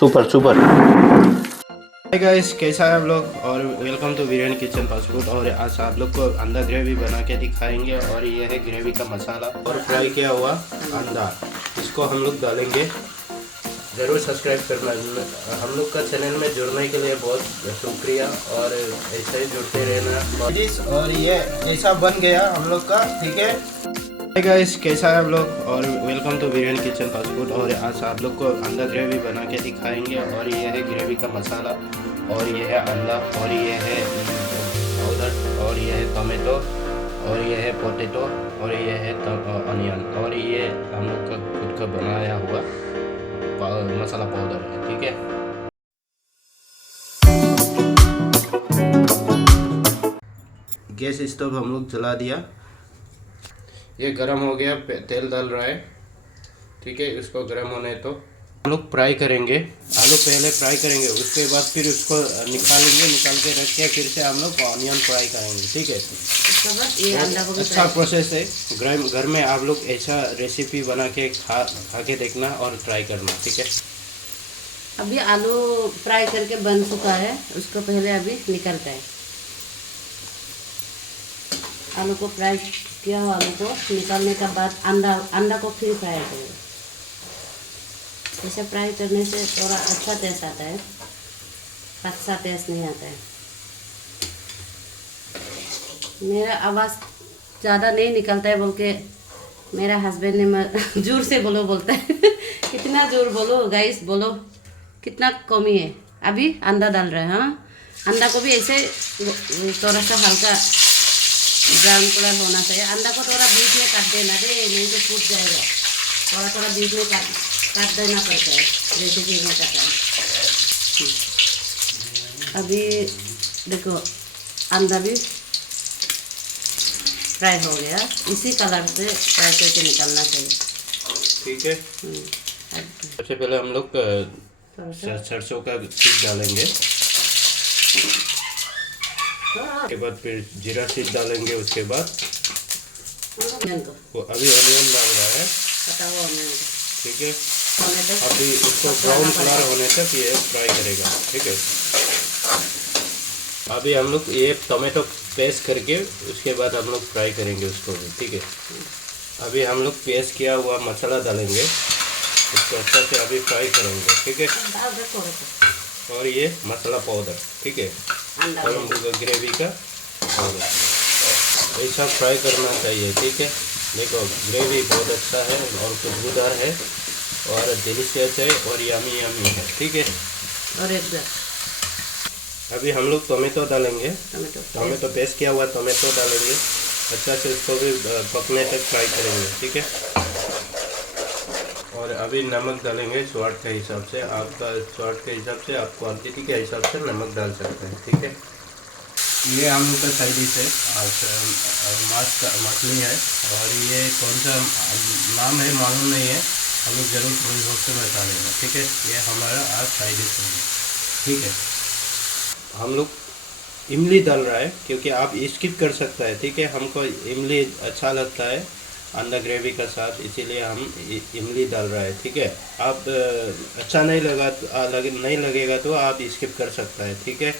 Super super. Hi guys, कैसा है आप लोग और welcome to biryani kitchen fast food. और आज आप लोग को अंडा ग्रेवी बना के दिखाएंगे। और ये है ग्रेवी का मसाला और फ्राई किया हुआ अंडा, इसको हम लोग डालेंगे। ज़रूर सब्सक्राइब करना। हम लोग का चैनल में जुड़ने के लिए बहुत शुक्रिया और ऐसे ही जुड़ते रहना। और ये ऐसा बन गया हम लोग का, ठीक है। हाय गाइस, कैसा है आप लोग और welcome to biryani kitchen fast food. और आज आप लोग को अंडा ग्रेवी बना के दिखाएंगे। और ये है ग्रेवी का मसाला और ये है अंडा और ये है पाउडर और ये है टोमेटो और ये है पोटैटो और ये है अनियन और ये हम लोग का खुद का बनाया हुआ मसाला पाउडर है, ठीक है। गैस स्टोव हम लोग जला दिया, ये गरम हो गया। तेल डाल रहा है, ठीक है। इसको गरम होने तो हम लोग फ्राई करेंगे। आलू पहले फ्राई करेंगे, उसके बाद फिर उसको निकालेंगे। निकाल के रख के फिर से हम लोग ऑनियन फ्राई करेंगे, ठीक है। अच्छा प्रोसेस है। घर में आप लोग ऐसा रेसिपी बना के खा के देखना और ट्राई करना, ठीक है। अभी आलू फ्राई करके बन चुका है, उसको पहले अभी निकलता है। आलू को फ्राई किया हुआ आलू को निकालने के बाद अंडा को फिर फ्राई करेंगे। इसे फ्राई करने से थोड़ा अच्छा टेस्ट आता है, कच्चा टेस्ट नहीं आता है। मेरा आवाज़ ज़्यादा नहीं निकलता है बोल के मेरा हस्बैंड ने जोर से बोलो बोलता है। कितना जोर बोलो गाइस, बोलो कितना कमी है। अभी अंडा डाल रहे हैं। हाँ, अंडा को भी ऐसे थोड़ा सा हल्का ब्राउन कलर होना चाहिए। अंडा को थोड़ा बीच में काट देना दे, नहीं तो फूट जाएगा। थोड़ा थोड़ा बीच में काट देना पड़ता है, रेसिपी में काटा है। अभी देखो अंडा भी फ्राई हो गया। इसी कलर से फ्राई करके निकालना चाहिए, ठीक है। सबसे पहले हम लोग सरसों का सीड डालेंगे, उसके बाद फिर जीरा सीड डालेंगे। उसके बाद वो अभी ऑनियन डाल रहा है, ठीक है। अभी इसको ब्राउन कलर होने तक ये फ्राई करेगा, ठीक है। अभी हम लोग ये टोमेटो पेस्ट करके उसके बाद हम लोग फ्राई करेंगे उसको भी, ठीक है। अभी हम लोग पेस्ट किया हुआ मसाला डालेंगे, उसको अच्छा से अभी फ्राई करेंगे, ठीक है। और ये मसाला पाउडर, ठीक है, और ग्रेवी का पाउडर, ऐसा फ्राई करना चाहिए, ठीक है। देखो ग्रेवी बहुत अच्छा है और खुशबूदार है और डिलीशियस है और यमी यमी है, ठीक है। और एक अभी हम लोग टोमेटो डालेंगे, टोमेटो पेस्ट किया हुआ टोमेटो डालेंगे। अच्छा से उसको भी पकने तक फ्राई करेंगे, ठीक है। और अभी नमक डालेंगे स्वाद के हिसाब से। आपका स्वाद के हिसाब से, आप क्वांटिटी के हिसाब से नमक डाल सकते हैं, ठीक है। ये हम लोग का साइड डिश है, मछली है और ये कौन सा नाम है मालूम नहीं है, हम लोग जरूर थोड़ी बहुत से बता देंगे, ठीक है। ये हमारा आज साइड डिश है, ठीक है। हम लोग इमली डाल रहा है क्योंकि आप स्किप कर सकते हैं, ठीक है। हमको इमली अच्छा लगता है अंडा ग्रेवी का साथ, इसीलिए हम इमली डाल रहा है, ठीक है। आप अच्छा नहीं नहीं लगेगा तो आप स्किप कर सकते हैं, ठीक है।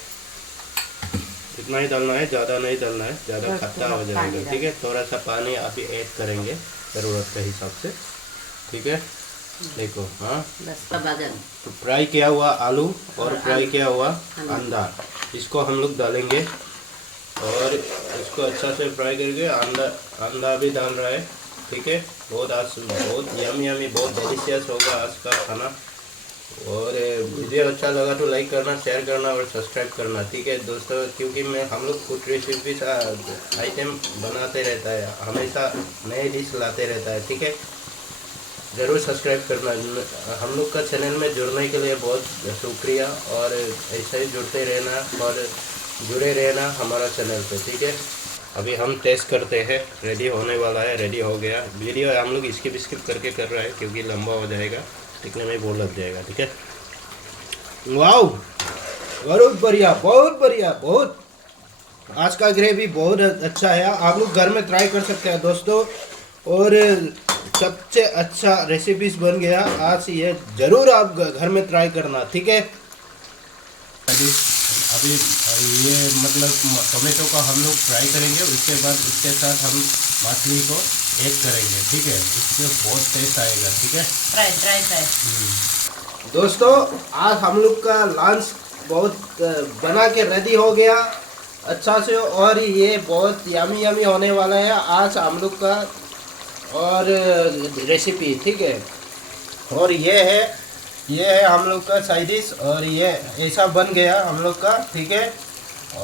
इतना ही डालना है, ज़्यादा नहीं डालना है, ज़्यादा खट्टा हो जाएगा, ठीक है। थोड़ा सा पानी अभी ऐड करेंगे ज़रूरत के हिसाब से, ठीक है। देखो, हाँ, तो फ्राई किया हुआ आलू और फ्राई किया हुआ अंडा, इसको हम लोग डालेंगे और इसको अच्छा से फ्राई करके अंडा भी डाल रहा है, ठीक है। बहुत यमी बहुत डिलीशियस होगा आज का खाना। और वीडियो अच्छा लगा तो लाइक करना, शेयर करना और सब्सक्राइब करना, ठीक है दोस्तों। क्योंकि हम लोग फूड रेसिपी आइटम बनाते रहता है, हमेशा नए डिश लाते रहता है, ठीक है। ज़रूर सब्सक्राइब करना। हम लोग का चैनल में जुड़ने के लिए बहुत शुक्रिया और ऐसे ही जुड़ते रहना और जुड़े रहना हमारा चैनल पे, ठीक है। अभी हम टेस्ट करते हैं, रेडी होने वाला है, रेडी हो गया। वीडियो हम लोग स्किप करके कर रहे हैं क्योंकि लंबा हो जाएगा, टिकने में बोर लग जाएगा, ठीक है। वाओ, बहुत बढ़िया, बहुत बढ़िया, बहुत। आज का ग्रेवी बहुत अच्छा है, आप लोग घर में ट्राई कर सकते हैं दोस्तों। और सबसे अच्छा रेसिपीज बन गया आज। ये जरूर आप घर में ट्राई करना, ठीक है। अभी ये मतलब टोमेटो का हम लोग फ्राई करेंगे, उसके बाद इसके साथ हम मछली को ऐड करेंगे, ठीक है। इससे बहुत टेस्ट आएगा, ठीक है। फ्राई दोस्तों आज हम लोग का लंच बहुत बना के रेडी हो गया अच्छा से, और ये बहुत यमी यमी होने वाला है आज हम लोग का और रेसिपी, ठीक है। और ये है हम लोग का साइड डिश, और ये ऐसा बन गया हम लोग का, ठीक है।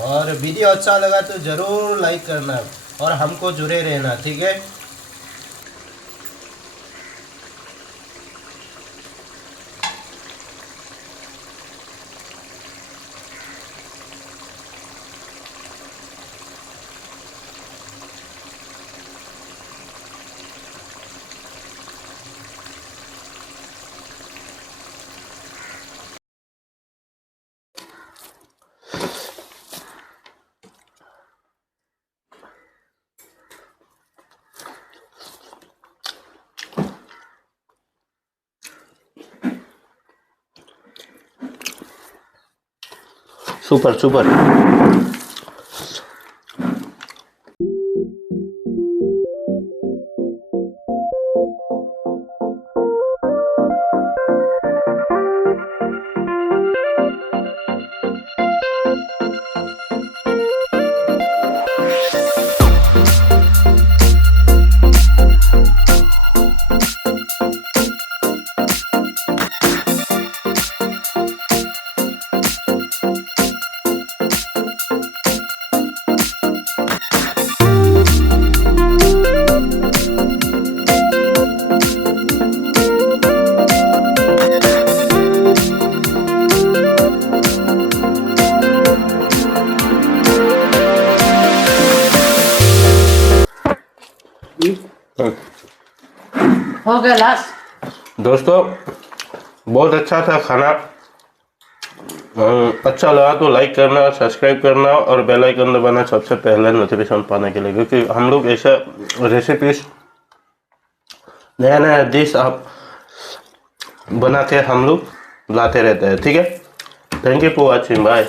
और वीडियो अच्छा लगा तो ज़रूर लाइक करना और हमको जुड़े रहना, ठीक है। Super super. हो गया लास्ट। दोस्तों बहुत अच्छा था खाना। अच्छा लगा तो लाइक करना, सब्सक्राइब करना और बेल आइकन दबाना सबसे पहले नोटिफिकेशन पाने के लिए, क्योंकि हम लोग ऐसा रेसिपीज नया नया डिश आप बना के हम लोग लाते रहते हैं, ठीक है। Thank you for watching, bye.